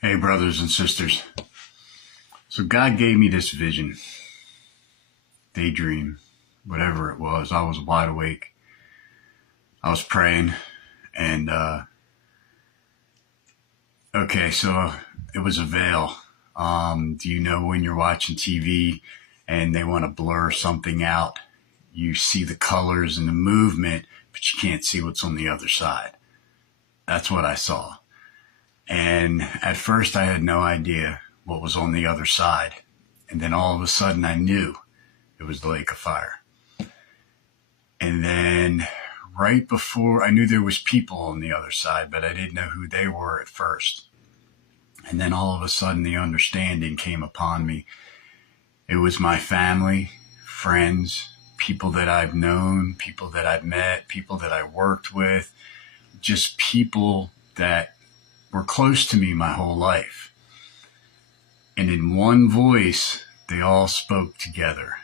Hey, brothers and sisters. So God gave me this vision, daydream, whatever it was. I was wide awake. I was praying, and so it was a veil. Do you know when you're watching TV and they want to blur something out? You see the colors and the movement, but you can't see what's on the other side. That's what I saw. And at first I had no idea what was on the other side. And then all of a sudden I knew it was the lake of fire. And then right before, I knew there was people on the other side, but I didn't know who they were at first. And then all of a sudden the understanding came upon me. It was my family, friends, people that I've known, people that I've met, people that I worked with, just people that were close to me my whole life. And in one voice, they all spoke together.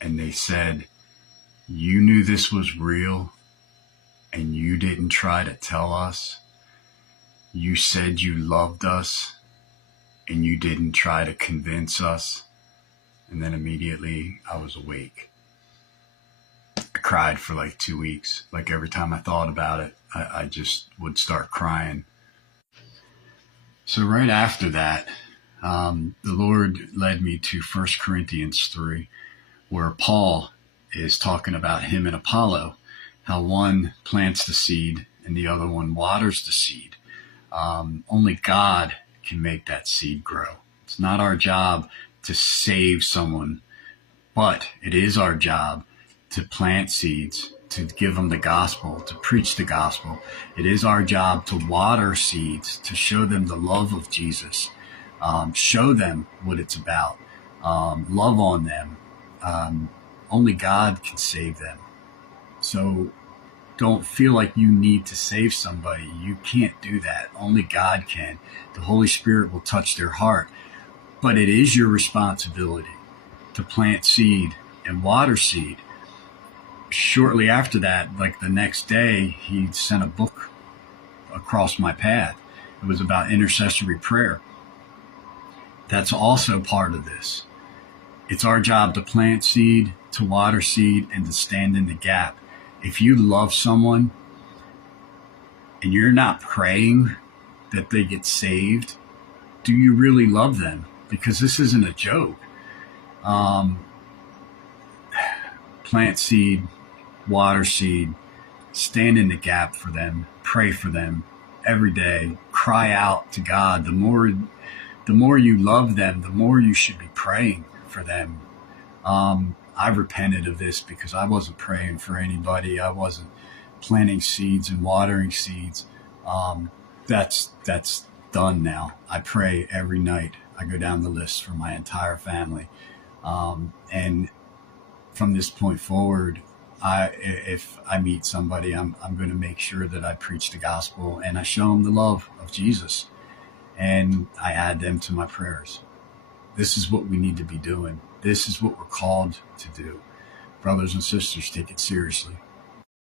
And they said, "You knew this was real, and you didn't try to tell us. You said you loved us, and you didn't try to convince us." And then immediately I was awake. I cried for like 2 weeks. Like every time I thought about it, I just would start crying. So right after that, the Lord led me to 1 Corinthians 3, where Paul is talking about him and Apollo, how one plants the seed and the other one waters the seed. Only God can make that seed grow. It's not our job to save someone, but it is our job to plant seeds, to give them the gospel, to preach the gospel. It is our job to water seeds, to show them the love of Jesus, show them what it's about, love on them. Only God can save them. So don't feel like you need to save somebody. You can't do that. Only God can. The Holy Spirit will touch their heart. But it is your responsibility to plant seed and water seed. Shortly after that, like the next day, he sent a book across my path. It was about intercessory prayer. That's also part of this. It's our job to plant seed, to water seed, and to stand in the gap. If you love someone and you're not praying that they get saved, do you really love them? Because this isn't a joke. Plant seed, water seed, stand in the gap for them, pray for them every day, cry out to God. The more you love them, the more you should be praying for them. I've repented of this because I wasn't praying for anybody. I wasn't planting seeds and watering seeds. That's done now. I pray every night. I go down the list for my entire family. And from this point forward, if I meet somebody, I'm going to make sure that I preach the gospel and I show them the love of Jesus, and I add them to my prayers. This is what we need to be doing. This is what we're called to do. Brothers and sisters, take it seriously.